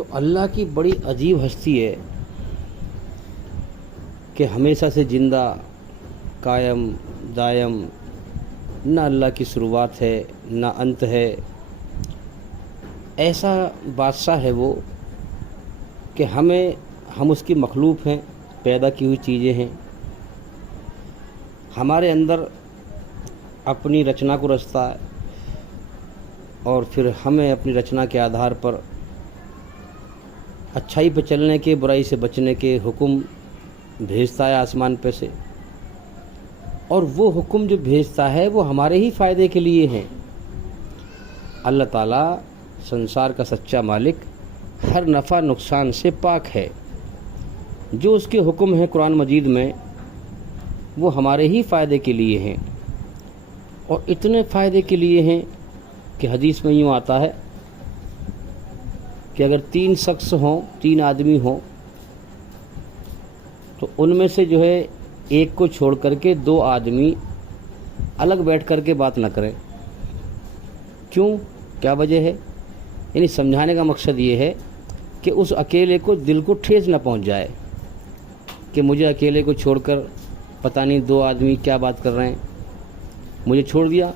تو اللہ کی بڑی عجیب ہستی ہے کہ ہمیشہ سے زندہ، قائم، دائم، نہ اللہ کی شروعات ہے نہ انت ہے۔ ایسا بادشاہ ہے وہ کہ ہم اس کی مخلوق ہیں، پیدا کی ہوئی چیزیں ہیں۔ ہمارے اندر اپنی رچنا کو رچتا ہے اور پھر ہمیں اپنی رچنا کے آدھار پر اچھائی پہ چلنے کے، برائی سے بچنے کے حکم بھیجتا ہے آسمان پہ سے، اور وہ حکم جو بھیجتا ہے وہ ہمارے ہی فائدے کے لیے ہیں۔ اللہ تعالیٰ سنسار کا سچا مالک ہر نفع نقصان سے پاک ہے۔ جو اس کے حکم ہیں قرآن مجید میں وہ ہمارے ہی فائدے کے لیے ہیں، اور اتنے فائدے کے لیے ہیں کہ حدیث میں یوں آتا ہے کہ اگر 3 شخص ہوں، 3 آدمی ہوں، تو ان میں سے جو ہے ایک کو چھوڑ کر کے 2 آدمی الگ بیٹھ کر کے بات نہ کریں۔ کیوں؟ کیا وجہ ہے؟ یعنی سمجھانے کا مقصد یہ ہے کہ اس اکیلے کو دل کو ٹھیس نہ پہنچ جائے کہ مجھے اکیلے کو چھوڑ کر پتہ نہیں 2 آدمی کیا بات کر رہے ہیں، مجھے چھوڑ دیا،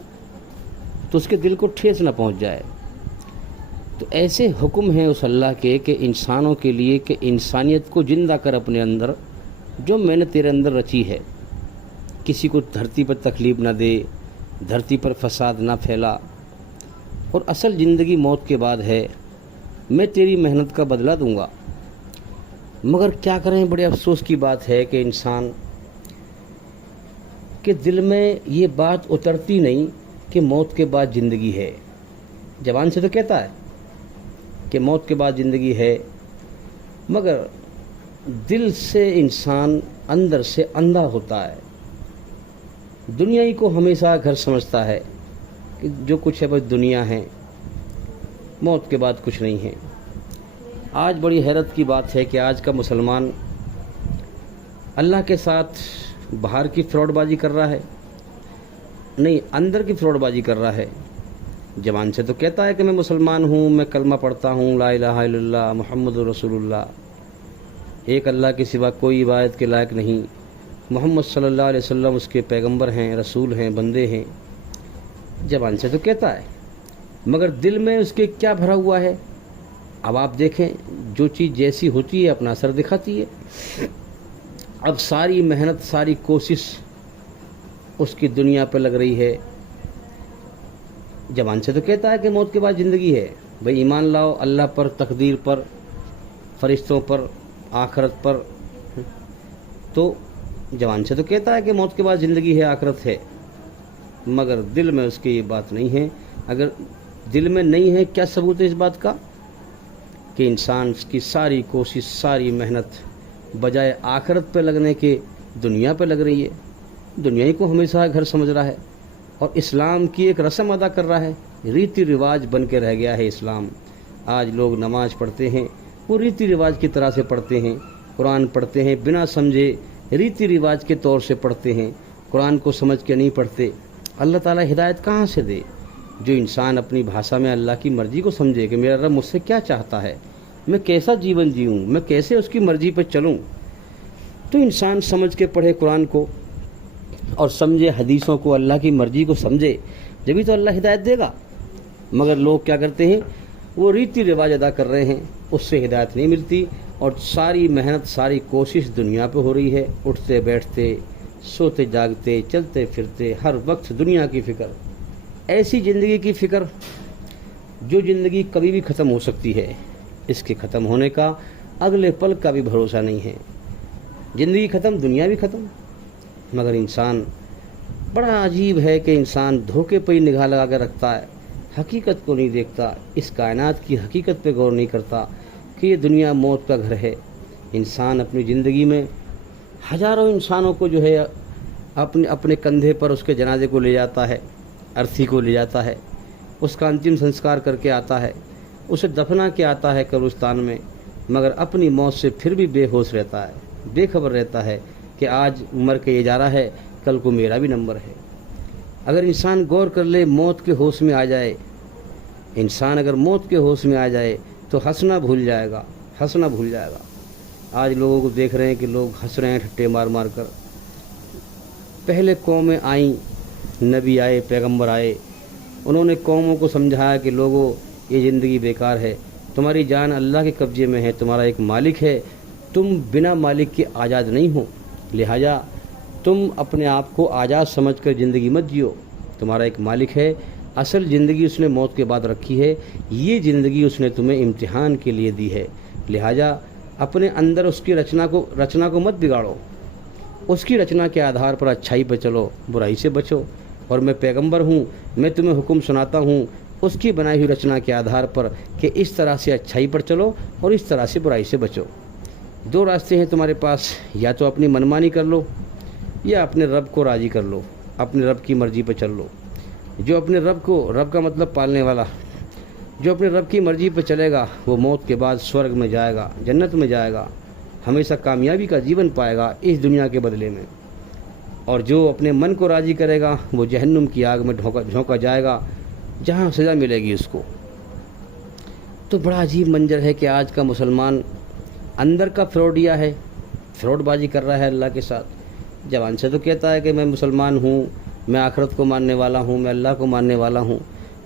تو اس کے دل کو ٹھیس نہ پہنچ جائے۔ تو ایسے حکم ہیں اس اللہ کے کہ انسانوں کے لیے کہ انسانیت کو زندہ کر اپنے اندر، جو میں نے تیرے اندر رچی ہے۔ کسی کو دھرتی پر تکلیف نہ دے، دھرتی پر فساد نہ پھیلا، اور اصل زندگی موت کے بعد ہے، میں تیری محنت کا بدلہ دوں گا۔ مگر کیا کریں، بڑے افسوس کی بات ہے کہ انسان کے دل میں یہ بات اترتی نہیں کہ موت کے بعد زندگی ہے۔ زبان سے تو کہتا ہے کہ موت کے بعد زندگی ہے، مگر دل سے انسان اندر سے اندھا ہوتا ہے، دنیا ہی کو ہمیشہ گھر سمجھتا ہے کہ جو کچھ ہے بس دنیا ہے، موت کے بعد کچھ نہیں ہے۔ آج بڑی حیرت کی بات ہے کہ آج کا مسلمان اللہ کے ساتھ باہر کی فراڈ بازی کر رہا ہے، نہیں اندر کی فراڈ بازی کر رہا ہے۔ زبان سے تو کہتا ہے کہ میں مسلمان ہوں، میں کلمہ پڑھتا ہوں، لا الہ الا اللہ محمد رسول اللہ، ایک اللہ کے سوا کوئی عبادت کے لائق نہیں، محمد صلی اللہ علیہ وسلم اس کے پیغمبر ہیں، رسول ہیں، بندے ہیں۔ زبان سے تو کہتا ہے، مگر دل میں اس کے کیا بھرا ہوا ہے؟ اب آپ دیکھیں، جو چیز جیسی ہوتی ہے اپنا اثر دکھاتی ہے۔ اب ساری محنت، ساری کوشش اس کی دنیا پہ لگ رہی ہے۔ زبان سے تو کہتا ہے کہ موت کے بعد زندگی ہے، بھئی ایمان لاؤ اللہ پر، تقدیر پر، فرشتوں پر، آخرت پر۔ تو زبان سے تو کہتا ہے کہ موت کے بعد زندگی ہے، آخرت ہے، مگر دل میں اس کی یہ بات نہیں ہے۔ اگر دل میں نہیں ہے، کیا ثبوت ہے اس بات کا؟ کہ انسان کی ساری کوشش، ساری محنت بجائے آخرت پہ لگنے کے دنیا پہ لگ رہی ہے، دنیا ہی کو ہمیشہ گھر سمجھ رہا ہے، اور اسلام کی ایک رسم ادا کر رہا ہے، ریتی رواج بن کے رہ گیا ہے اسلام۔ آج لوگ نماز پڑھتے ہیں، وہ ریتی رواج کی طرح سے پڑھتے ہیں، قرآن پڑھتے ہیں بنا سمجھے، ریتی رواج کے طور سے پڑھتے ہیں، قرآن کو سمجھ کے نہیں پڑھتے۔ اللہ تعالیٰ ہدایت کہاں سے دے؟ جو انسان اپنی بھاشا میں اللہ کی مرضی کو سمجھے کہ میرا رب مجھ سے کیا چاہتا ہے، میں کیسا جیون جیوں، میں کیسے اس کی مرضی پہ چلوں، تو انسان سمجھ کے پڑھے قرآن کو اور سمجھے حدیثوں کو، اللہ کی مرضی کو سمجھے، جبھی تو اللہ ہدایت دے گا۔ مگر لوگ کیا کرتے ہیں، وہ ریتی رواج ادا کر رہے ہیں، اس سے ہدایت نہیں ملتی، اور ساری محنت، ساری کوشش دنیا پہ ہو رہی ہے، اٹھتے بیٹھتے، سوتے جاگتے، چلتے پھرتے، ہر وقت دنیا کی فکر، ایسی زندگی کی فکر جو زندگی کبھی بھی ختم ہو سکتی ہے، اس کے ختم ہونے کا اگلے پل کا بھی بھروسہ نہیں ہے۔ زندگی ختم، دنیا بھی ختم۔ مگر انسان بڑا عجیب ہے کہ انسان دھوکے پہ ہی نگاہ لگا کے رکھتا ہے، حقیقت کو نہیں دیکھتا، اس کائنات کی حقیقت پہ غور نہیں کرتا کہ یہ دنیا موت کا گھر ہے۔ انسان اپنی زندگی میں ہزاروں انسانوں کو جو ہے اپنے کندھے پر اس کے جنازے کو لے جاتا ہے، ارتھی کو لے جاتا ہے، اس کا انتم سنسکار کر کے آتا ہے، اسے دفنا کے آتا ہے قبرستان میں، مگر اپنی موت سے پھر بھی بے ہوش رہتا ہے، بے خبر رہتا ہے کہ آج مر کے یہ جا رہا ہے، کل کو میرا بھی نمبر ہے۔ اگر انسان غور کر لے، موت کے ہوش میں آ جائے، انسان اگر موت کے ہوش میں آ جائے تو تو ہنسنا بھول جائے گا، ہنسنا بھول جائے گا۔ آج لوگوں کو دیکھ رہے ہیں کہ لوگ ہنس رہے ہیں ٹھٹے مار مار کر۔ پہلے قومیں آئیں، نبی آئے، پیغمبر آئے، انہوں نے قوموں کو سمجھایا کہ لوگوں یہ زندگی بیکار ہے، تمہاری جان اللہ کے قبضے میں ہے، تمہارا ایک مالک ہے، تم بنا مالک کے آزاد نہیں ہو، لہٰذا تم اپنے آپ کو آزاد سمجھ کر زندگی مت جیو، تمہارا ایک مالک ہے، اصل زندگی اس نے موت کے بعد رکھی ہے، یہ زندگی اس نے تمہیں امتحان کے لیے دی ہے، لہٰذا اپنے اندر اس کی رچنا کو مت بگاڑو، اس کی رچنا کے آدھار پر اچھائی پہ چلو، برائی سے بچو، اور میں پیغمبر ہوں، میں تمہیں حکم سناتا ہوں اس کی بنائی ہوئی رچنا کے آدھار پر کہ اس طرح سے اچھائی پر چلو اور اس طرح سے برائی سے بچو۔ دو راستے ہیں تمہارے پاس، یا تو اپنی منمانی کر لو یا اپنے رب کو راضی کر لو، اپنے رب کی مرضی پہ چل لو۔ جو اپنے رب کا مطلب پالنے والا، جو اپنے رب کی مرضی پہ چلے گا وہ موت کے بعد سورگ میں جائے گا، جنت میں جائے گا، ہمیشہ کامیابی کا جیون پائے گا اس دنیا کے بدلے میں۔ اور جو اپنے من کو راضی کرے گا وہ جہنم کی آگ میں جھونکا جائے گا، جہاں سزا ملے گی اس کو۔ تو بڑا عجیب منظر ہے کہ آج کا مسلمان اندر کا فراڈیا ہے، فراڈ بازی کر رہا ہے اللہ کے ساتھ۔ زبان سے تو کہتا ہے کہ میں مسلمان ہوں، میں آخرت کو ماننے والا ہوں، میں اللہ کو ماننے والا ہوں،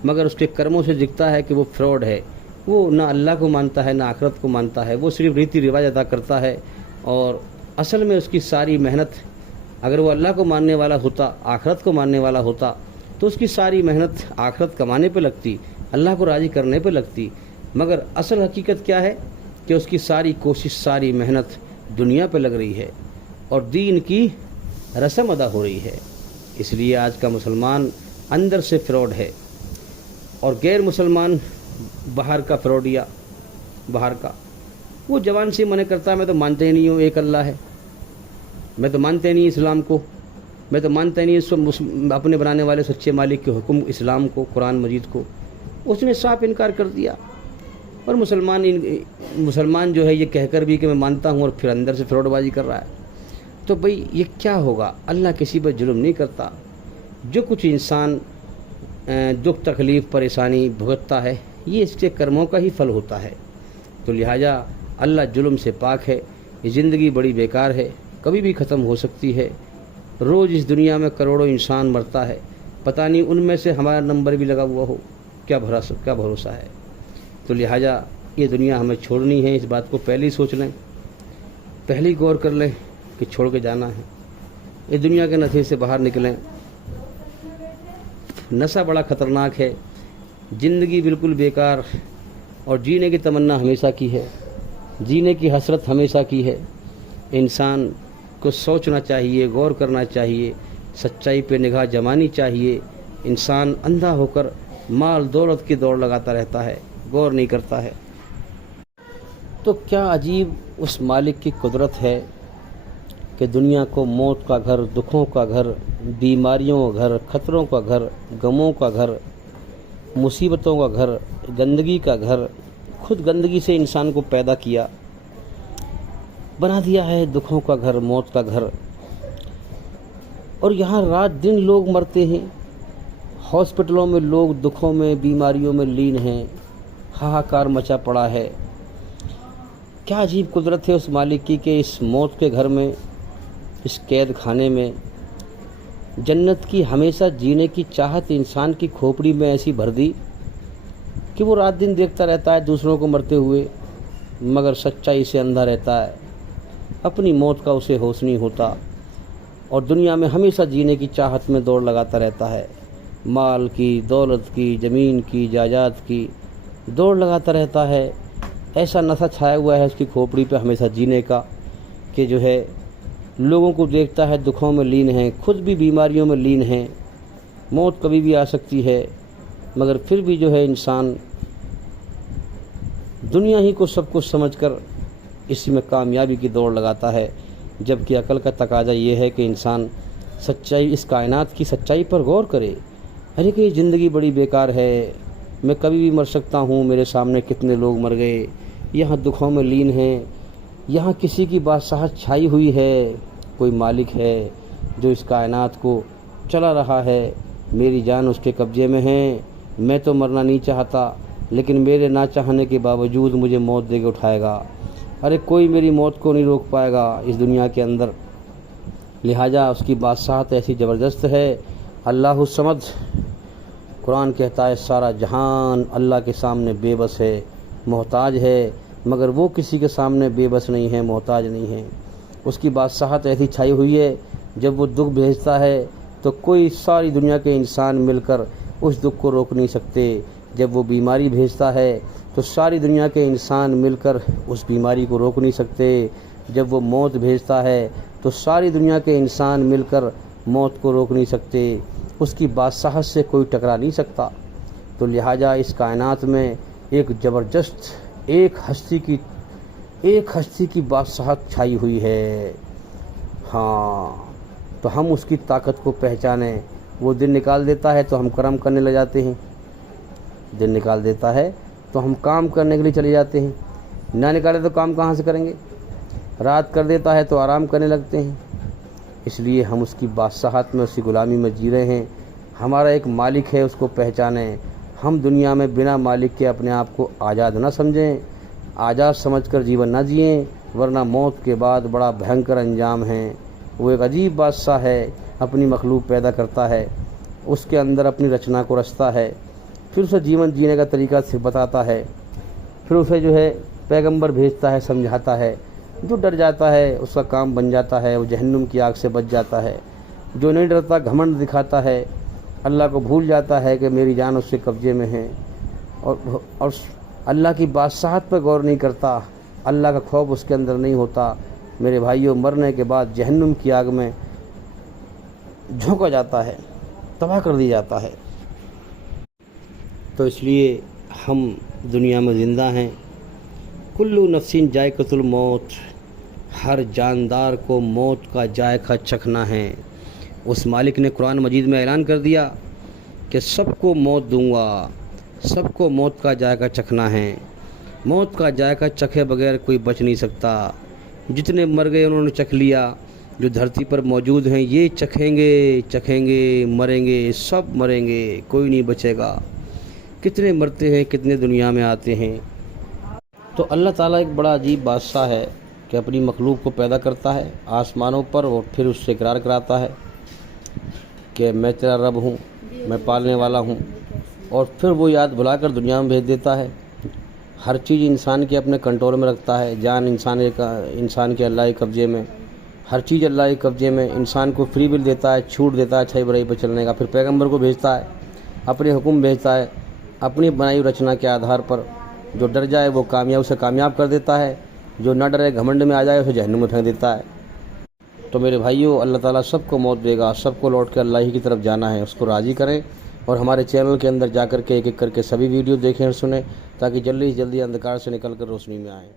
مگر اس کے کرموں سے دکھتا ہے کہ وہ فراڈ ہے، وہ نہ اللہ کو مانتا ہے نہ آخرت کو مانتا ہے، وہ صرف ریتی رواج ادا کرتا ہے، اور اصل میں اس کی ساری محنت، اگر وہ اللہ کو ماننے والا ہوتا، آخرت کو ماننے والا ہوتا، تو اس کی ساری محنت آخرت کمانے پہ لگتی، اللہ کو راضی کرنے پہ لگتی، مگر اصل حقیقت کیا ہے کہ اس کی ساری کوشش، ساری محنت دنیا پہ لگ رہی ہے اور دین کی رسم ادا ہو رہی ہے۔ اس لیے آج کا مسلمان اندر سے فراڈ ہے، اور غیر مسلمان باہر کا فراڈیا، باہر کا وہ زبان سے منع کرتا ہے میں تو مانتا ہی نہیں ہوں ایک اللہ ہے، میں تو مانتا ہی نہیں اسلام کو، میں تو مانتا ہی نہیں اس اپنے بنانے والے سچے مالک کے حکم اسلام کو، قرآن مجید کو، اس نے صاف انکار کر دیا۔ اور مسلمان جو ہے یہ کہہ کر بھی کہ میں مانتا ہوں اور پھر اندر سے فراڈ بازی کر رہا ہے، تو بھئی یہ کیا ہوگا؟ اللہ کسی پر ظلم نہیں کرتا، جو کچھ انسان دکھ تکلیف پریشانی بھگتتا ہے یہ اس کے کرموں کا ہی پھل ہوتا ہے، تو لہٰذا اللہ ظلم سے پاک ہے۔ یہ زندگی بڑی بیکار ہے، کبھی بھی ختم ہو سکتی ہے، روز اس دنیا میں کروڑوں انسان مرتا ہے، پتہ نہیں ان میں سے ہمارا نمبر بھی لگا ہوا ہو، کیا بھروسہ ہے؟ تو لہٰذا یہ دنیا ہمیں چھوڑنی ہے، اس بات کو پہلے ہی سوچ لیں، پہلے ہی غور کر لیں کہ چھوڑ کے جانا ہے، اس دنیا کے نشے سے باہر نکلیں۔ نشہ بڑا خطرناک ہے، زندگی بالکل بیکار، اور جینے کی تمنا ہمیشہ کی ہے، جینے کی حسرت ہمیشہ کی ہے۔ انسان کو سوچنا چاہیے، غور کرنا چاہیے، سچائی پہ نگاہ جمانی چاہیے۔ انسان اندھا ہو کر مال دولت کی دوڑ لگاتا رہتا ہے، غور نہیں کرتا ہے۔ تو کیا عجیب اس مالک کی قدرت ہے کہ دنیا کو موت کا گھر، دکھوں کا گھر، بیماریوں کا گھر، خطروں کا گھر، غموں کا گھر، مصیبتوں کا گھر، گندگی کا گھر، خود گندگی سے انسان کو پیدا کیا، بنا دیا ہے دکھوں کا گھر، موت کا گھر، اور یہاں رات دن لوگ مرتے ہیں، ہاسپٹلوں میں لوگ دکھوں میں، بیماریوں میں لین ہیں، ہاہاکار مچا پڑا ہے۔ کیا عجیب قدرت ہے اس مالک کی کہ اس موت کے گھر میں، اس قید خانے میں، جنت کی ہمیشہ جینے کی چاہت انسان کی کھوپڑی میں ایسی بھر دی کہ وہ رات دن دیکھتا رہتا ہے دوسروں کو مرتے ہوئے، مگر سچائی سے اندھا رہتا ہے، اپنی موت کا اسے ہوش نہیں ہوتا، اور دنیا میں ہمیشہ جینے کی چاہت میں دوڑ لگاتا رہتا ہے، مال کی، دولت کی، زمین کی، جائیداد کی دوڑ لگاتا رہتا ہے۔ ایسا نشہ چھایا ہوا ہے اس کی کھوپڑی پہ ہمیشہ جینے کا کہ جو ہے لوگوں کو دیکھتا ہے دکھوں میں لین ہیں، خود بھی بیماریوں میں لین ہیں، موت کبھی بھی آ سکتی ہے، مگر پھر بھی جو ہے انسان دنیا ہی کو سب کچھ سمجھ کر اسی میں کامیابی کی دوڑ لگاتا ہے، جبکہ عقل کا تقاضا یہ ہے کہ انسان سچائی، اس کائنات کی سچائی پر غور کرے۔ ارے کہ یہ زندگی بڑی بیکار ہے، میں کبھی بھی مر سکتا ہوں، میرے سامنے کتنے لوگ مر گئے، یہاں دکھوں میں لین ہیں، یہاں کسی کی بادشاہت چھائی ہوئی ہے، کوئی مالک ہے جو اس کائنات کو چلا رہا ہے، میری جان اس کے قبضے میں ہے، میں تو مرنا نہیں چاہتا، لیکن میرے نہ چاہنے کے باوجود مجھے موت دے کے اٹھائے گا۔ ارے کوئی میری موت کو نہیں روک پائے گا اس دنیا کے اندر۔ لہٰذا اس کی بادشاہت ایسی زبردست ہے۔ اللہ الصمد، قرآن کہتا ہے سارا جہان اللہ کے سامنے بے بس ہے، محتاج ہے، مگر وہ کسی کے سامنے بے بس نہیں ہے، محتاج نہیں ہے۔ اس کی بادشاہت ایسی چھائی ہوئی ہے، جب وہ دکھ بھیجتا ہے تو کوئی ساری دنیا کے انسان مل کر اس دکھ کو روک نہیں سکتے۔ جب وہ بیماری بھیجتا ہے تو ساری دنیا کے انسان مل کر اس بیماری کو روک نہیں سکتے۔ جب وہ موت بھیجتا ہے تو ساری دنیا کے انسان مل کر موت کو روک نہیں سکتے۔ اس کی بادشاہت سے کوئی ٹکرا نہیں سکتا۔ تو لہٰذا اس کائنات میں ایک زبردست ایک ہستی کی بادشاہت چھائی ہوئی ہے۔ ہاں، تو ہم اس کی طاقت کو پہچانیں۔ وہ دن نکال دیتا ہے تو ہم کرم کرنے لگ جاتے ہیں، دن نکال دیتا ہے تو ہم کام کرنے کے لیے چلے جاتے ہیں، نہ نکالے تو کام کہاں سے کریں گے؟ رات کر دیتا ہے تو آرام کرنے لگتے ہیں۔ اس لیے ہم اس کی بادشاہت میں، اس کی غلامی میں جی رہے ہیں۔ ہمارا ایک مالک ہے، اس کو پہچانیں۔ ہم دنیا میں بنا مالک کے اپنے آپ کو آزاد نہ سمجھیں، آزاد سمجھ کر جیون نہ جئیں، ورنہ موت کے بعد بڑا بھینکر انجام ہے۔ وہ ایک عجیب بادشاہ ہے، اپنی مخلوق پیدا کرتا ہے، اس کے اندر اپنی رچنا کو رچتا ہے، پھر اسے جیون جینے کا طریقہ سے بتاتا ہے، پھر اسے جو ہے پیغمبر بھیجتا ہے، سمجھاتا ہے۔ جو ڈر جاتا ہے اس کا کام بن جاتا ہے، وہ جہنم کی آگ سے بچ جاتا ہے۔ جو نہیں ڈرتا، گھمنڈ دکھاتا ہے، اللہ کو بھول جاتا ہے کہ میری جان اس کے قبضے میں ہے، اور اللہ کی بادشاہت پہ غور نہیں کرتا، اللہ کا خوف اس کے اندر نہیں ہوتا، میرے بھائیوں مرنے کے بعد جہنم کی آگ میں جھونکا جاتا ہے، تباہ کر دیا جاتا ہے۔ تو اس لیے ہم دنیا میں زندہ ہیں۔ کلو نفسین ذائقۃ الموت، ہر جاندار کو موت کا ذائقہ چکھنا ہے۔ اس مالک نے قرآن مجید میں اعلان کر دیا کہ سب کو موت دوں گا، سب کو موت کا ذائقہ چکھنا ہے۔ موت کا ذائقہ چکھے بغیر کوئی بچ نہیں سکتا۔ جتنے مر گئے انہوں نے چکھ لیا، جو دھرتی پر موجود ہیں یہ چکھیں گے، مریں گے، سب مریں گے، کوئی نہیں بچے گا۔ کتنے مرتے ہیں، کتنے دنیا میں آتے ہیں۔ تو اللہ تعالیٰ ایک بڑا عجیب بادشاہ ہے کہ اپنی مخلوق کو پیدا کرتا ہے آسمانوں پر، اور پھر اس سے اقرار کراتا ہے کہ میں تیرا رب ہوں، میں پالنے والا ہوں، اور پھر وہ یاد بھلا کر دنیا میں بھیج دیتا ہے۔ ہر چیز انسان کے اپنے کنٹرول میں رکھتا ہے، جان انسان کے اللہ کے قبضے میں، ہر چیز اللہ کے قبضے میں۔ انسان کو فری ول دیتا ہے، چھوٹ دیتا ہے اچھائی برائی پہ چلنے کا، پھر پیغمبر کو بھیجتا ہے، اپنے حکم بھیجتا ہے، اپنی بنائی رچنا کے آدھار پر۔ جو ڈر جائے وہ اسے کامیاب کر دیتا ہے، جو نہ ڈرے گھمنڈ میں آ جائے اسے جہنم میں پھینک دیتا ہے۔ تو میرے بھائیوں، اللہ تعالیٰ سب کو موت دے گا، سب کو لوٹ کے اللہ ہی کی طرف جانا ہے، اس کو راضی کریں، اور ہمارے چینل کے اندر جا کر کے ایک ایک کر کے سبھی ویڈیو دیکھیں اور سنیں، تاکہ جلدی سے جلدی اندھکار سے نکل کر روشنی میں آئیں۔